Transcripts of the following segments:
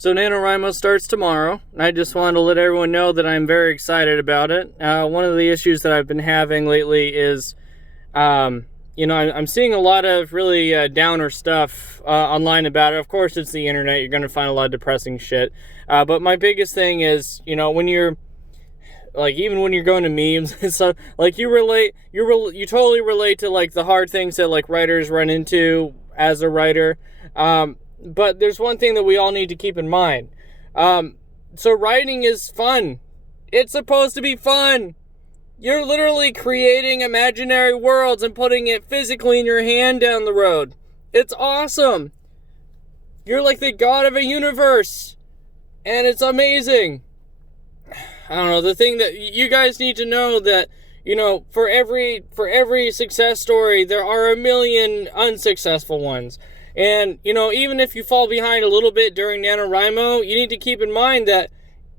So NaNoWriMo starts tomorrow, and I just wanted to let everyone know that I'm very excited about it. One of the issues that I've been having lately is, I'm seeing a lot of really downer stuff online about it. Of course, it's the internet. You're going to find a lot of depressing shit. But my biggest thing is, when you're, even when you're going to memes and stuff, you totally relate to, the hard things that, writers run into as a writer. But there's one thing that we all need to keep in mind. So writing is fun. It's supposed to be fun. You're literally creating imaginary worlds and putting it physically in your hand down the road. It's awesome. You're like the god of a universe. And it's amazing. I don't know, the thing that you guys need to know that, for every success story, there are a million unsuccessful ones. And, even if you fall behind a little bit during NaNoWriMo, you need to keep in mind that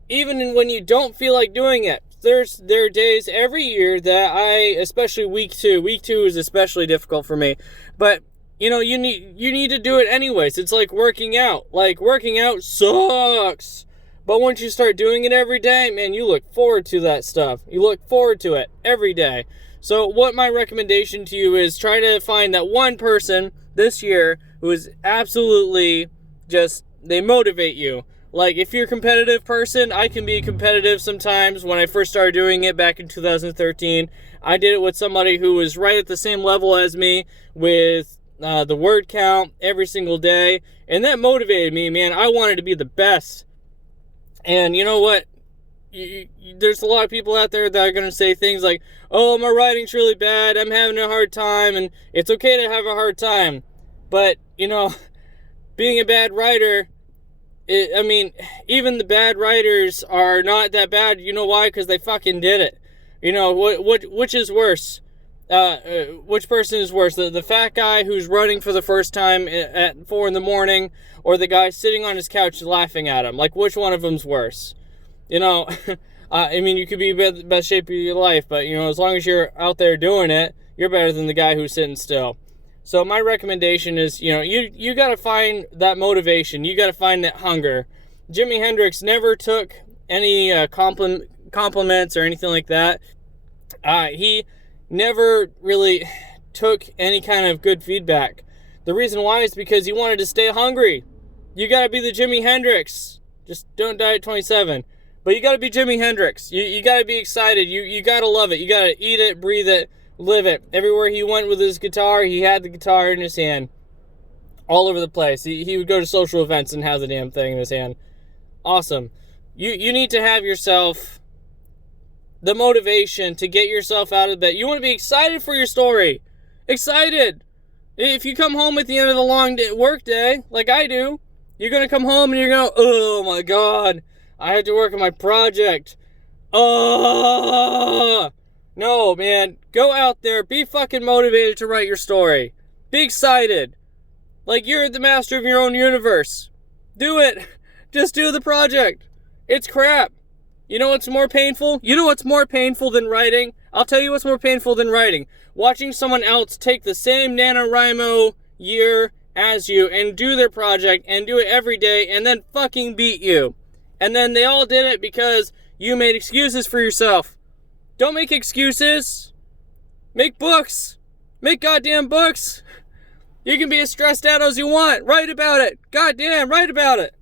even when you don't feel like doing it, there are days every year that especially week two is especially difficult for me. But, you need to do it anyways. It's like working out. Working out sucks. But once you start doing it every day, man, you look forward to that stuff. You look forward to it every day. So what my recommendation to you is try to find that one person this year who is absolutely they motivate you. If you're a competitive person, I can be competitive sometimes. When I first started doing it back in 2013, I did it with somebody who was right at the same level as me with the word count every single day. And that motivated me, man. I wanted to be the best. And you know what? There's a lot of people out there that are going to say things like, oh, my writing's really bad, I'm having a hard time, and it's okay to have a hard time. But, being a bad writer, even the bad writers are not that bad. You know why? Because they fucking did it. Which is worse? Which person is worse? The fat guy who's running for the first time at 4 a.m, or the guy sitting on his couch laughing at him? Which one of them's worse? You could be in the best shape of your life, but, as long as you're out there doing it, you're better than the guy who's sitting still. So my recommendation is, you got to find that motivation. You got to find that hunger. Jimi Hendrix never took any compliments or anything like that. He never really took any kind of good feedback. The reason why is because he wanted to stay hungry. You got to be the Jimi Hendrix. Just don't die at 27. But you got to be Jimi Hendrix. You got to be excited. You got to love it. You got to eat it, breathe it, live it. Everywhere he went with his guitar, he had the guitar in his hand. All over the place. He would go to social events and have the damn thing in his hand. Awesome. You need to have yourself the motivation to get yourself out of bed. You want to be excited for your story. Excited. If you come home at the end of the long work day, like I do, you're going to come home and you're going to, oh my God, I had to work on my project. Oh, no, man. Go out there. Be fucking motivated to write your story. Be excited. Like you're the master of your own universe. Do it. Just do the project. It's crap. You know what's more painful? You know what's more painful than writing? I'll tell you what's more painful than writing. Watching someone else take the same NaNoWriMo year as you and do their project and do it every day and then fucking beat you. And then they all did it because you made excuses for yourself. Don't make excuses. Make books. Make goddamn books. You can be as stressed out as you want. Write about it. Goddamn, write about it.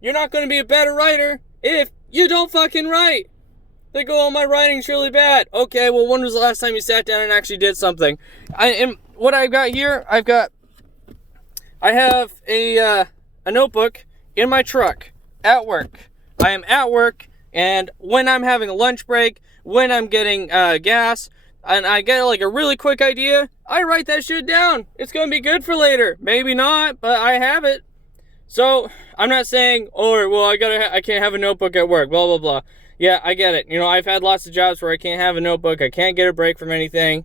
You're not going to be a better writer if you don't fucking write. They go, oh, my writing's really bad. Okay, well, when was the last time you sat down and actually did something? And what I've got here, I have a notebook in my truck at work. I am at work, and when I'm having a lunch break, when I'm getting gas, and I get a really quick idea, I write that shit down. It's going to be good for later. Maybe not, but I have it. So, I'm not saying, oh, well, I can't have a notebook at work, blah, blah, blah. Yeah, I get it. I've had lots of jobs where I can't have a notebook. I can't get a break from anything.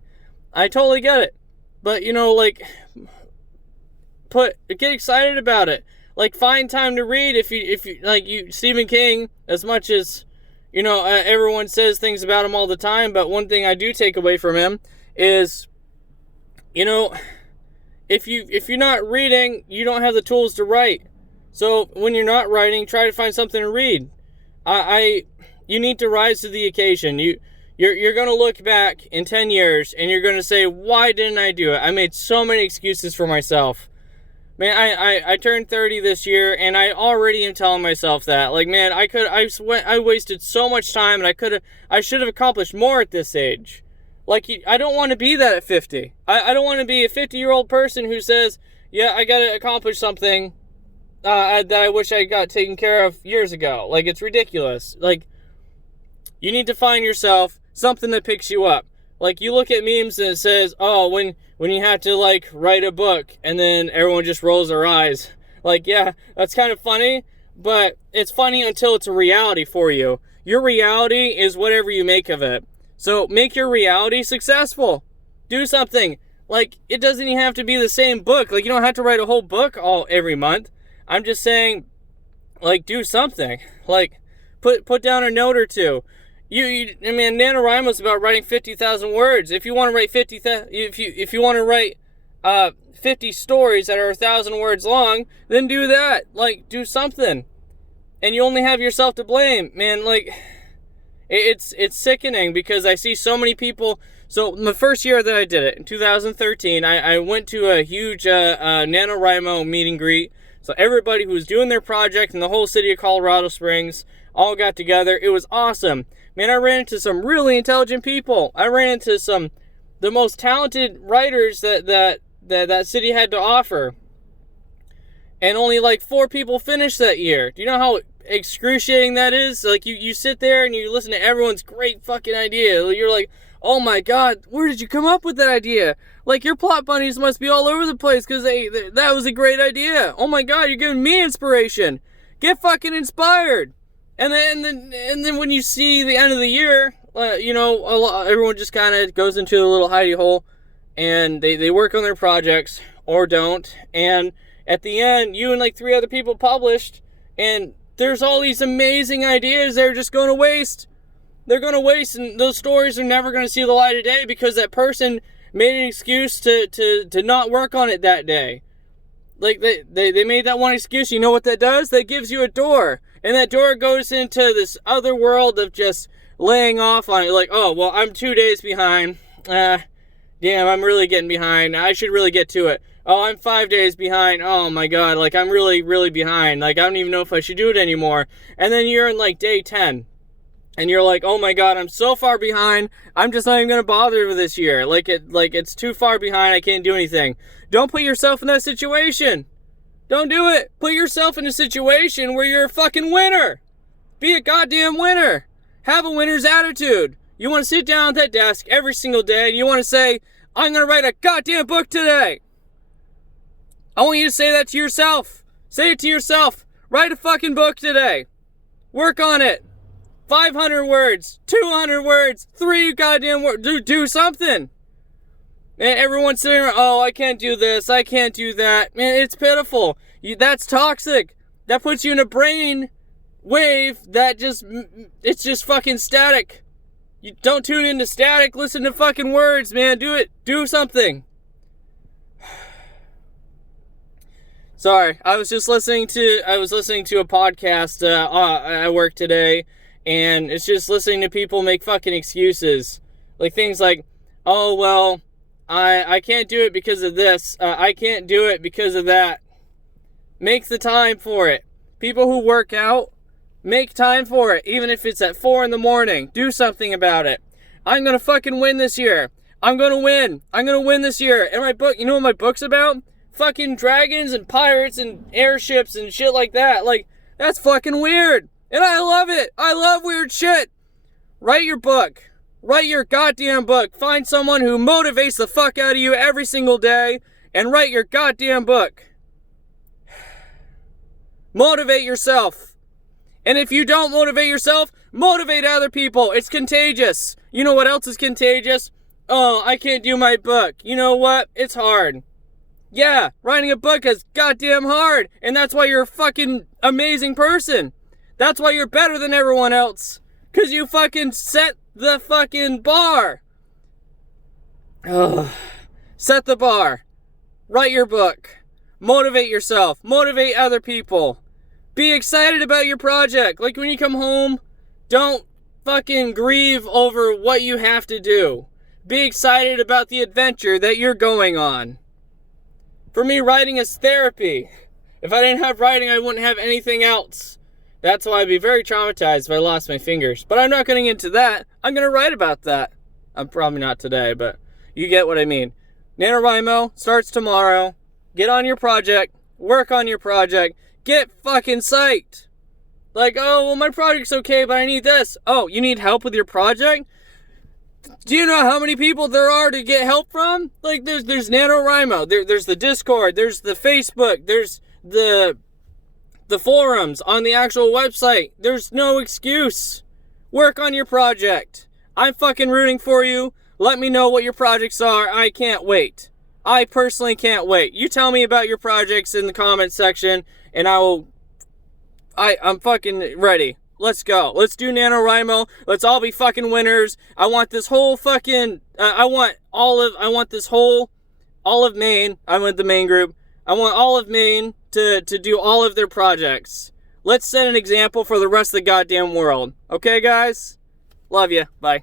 I totally get it. But, get excited about it. Find time to read if you Stephen King, as much as, everyone says things about him all the time, but one thing I do take away from him is, if you're not reading, you don't have the tools to write. So when you're not writing, try to find something to read. You need to rise to the occasion. You're going to look back in 10 years and you're going to say, why didn't I do it? I made so many excuses for myself. Man, I turned 30 this year and I already am telling myself that. Like, man, I wasted so much time and I should have accomplished more at this age. Like, I don't want to be that at 50. I don't want to be a 50-year-old person who says, yeah, I got to accomplish something that I wish I got taken care of years ago. Like, it's ridiculous. Like, you need to find yourself something that picks you up. Like, you look at memes and it says, oh, when you have to, like, write a book, and then everyone just rolls their eyes. Like, yeah, that's kind of funny, but it's funny until it's a reality for you. Your reality is whatever you make of it. So make your reality successful. Do something. Like, it doesn't even have to be the same book. Like, you don't have to write a whole book every month. I'm just saying, like, do something. Like, put down a note or two. I mean, NaNoWriMo is about writing 50,000 words. If you want to write if you want to write 50 stories that are 1,000 words long, then do that. Like, do something. And you only have yourself to blame, man. Like, it's sickening because I see so many people. So the first year that I did it, in 2013, I went to a huge NaNoWriMo meet and greet. So everybody who was doing their project in the whole city of Colorado Springs all got together. It was awesome. Man, I ran into some really intelligent people. I ran into the most talented writers that city had to offer. And only like 4 people finished that year. Do you know how excruciating that is? Like, you sit there and you listen to everyone's great fucking idea. You're like, oh my god, where did you come up with that idea? Like, your plot bunnies must be all over the place because that was a great idea. Oh my god, you're giving me inspiration. Get fucking inspired. And then when you see the end of the year, everyone just kind of goes into a little hidey hole, and they work on their projects or don't. And at the end, you and like 3 other people published, and there's all these amazing ideas that are just going to waste. They're going to waste, and those stories are never going to see the light of day because that person made an excuse to not work on it that day. Like, they made that one excuse. You know what that does? That gives you a door. And that door goes into this other world of just laying off on it. Like, oh, well, I'm 2 days behind. Damn, I'm really getting behind. I should really get to it. Oh, I'm 5 days behind. Oh, my God. Like, I'm really, really behind. Like, I don't even know if I should do it anymore. And then you're in, like, day 10. And you're like, oh, my God, I'm so far behind. I'm just not even going to bother with this year. Like, it's too far behind. I can't do anything. Don't put yourself in that situation. Don't do it. Put yourself in a situation where you're a fucking winner. Be a goddamn winner. Have a winner's attitude. You want to sit down at that desk every single day and you want to say, I'm going to write a goddamn book today. I want you to say that to yourself. Say it to yourself. Write a fucking book today. Work on it. 500 words, 200 words, 3 goddamn words. Do something. And everyone's sitting around, oh, I can't do this, I can't do that. Man, it's pitiful. That's toxic. That puts you in a brain wave that it's just fucking static. You don't tune into static, listen to fucking words, man. Do it. Do something. Sorry, I was listening to a podcast at work today, and it's just listening to people make fucking excuses. Like things like, oh, well, I can't do it because of this. I can't do it because of that. Make the time for it. People who work out, make time for it. Even if it's at 4 a.m. Do something about it. I'm going to fucking win this year. I'm going to win. I'm going to win this year. And my book, you know what my book's about? Fucking dragons and pirates and airships and shit like that. Like, that's fucking weird. And I love it. I love weird shit. Write your book. Write your goddamn book. Find someone who motivates the fuck out of you every single day and write your goddamn book. Motivate yourself. And if you don't motivate yourself, motivate other people. It's contagious. You know what else is contagious? Oh, I can't do my book. You know what? It's hard. Yeah, writing a book is goddamn hard. And that's why you're a fucking amazing person. That's why you're better than everyone else. Because you fucking set the fucking bar. Ugh. Set the bar. Write your book. Motivate yourself. Motivate other people. Be excited about your project. Like when you come home, don't fucking grieve over what you have to do. Be excited about the adventure that you're going on. For me, writing is therapy. If I didn't have writing, I wouldn't have anything else. That's why I'd be very traumatized if I lost my fingers. But I'm not getting into that. I'm going to write about that. I'm probably not today, but you get what I mean. NaNoWriMo starts tomorrow. Get on your project. Work on your project. Get fucking psyched. Like, oh, well, my project's okay, but I need this. Oh, you need help with your project? Do you know how many people there are to get help from? Like, there's NaNoWriMo. There's the Discord. There's the Facebook. There's the forums on the actual website. There's no excuse. Work on your project. I'm fucking rooting for you. Let me know what your projects are. I can't wait. I personally can't wait. You tell me about your projects in the comment section, and I'm fucking ready. Let's go. Let's do NaNoWriMo. Let's all be fucking winners. I want this whole fucking, I want this whole, all of Maine. I'm with the Maine group. I want all of Maine to do all of their projects. Let's set an example for the rest of the goddamn world. Okay, guys? Love you. Bye.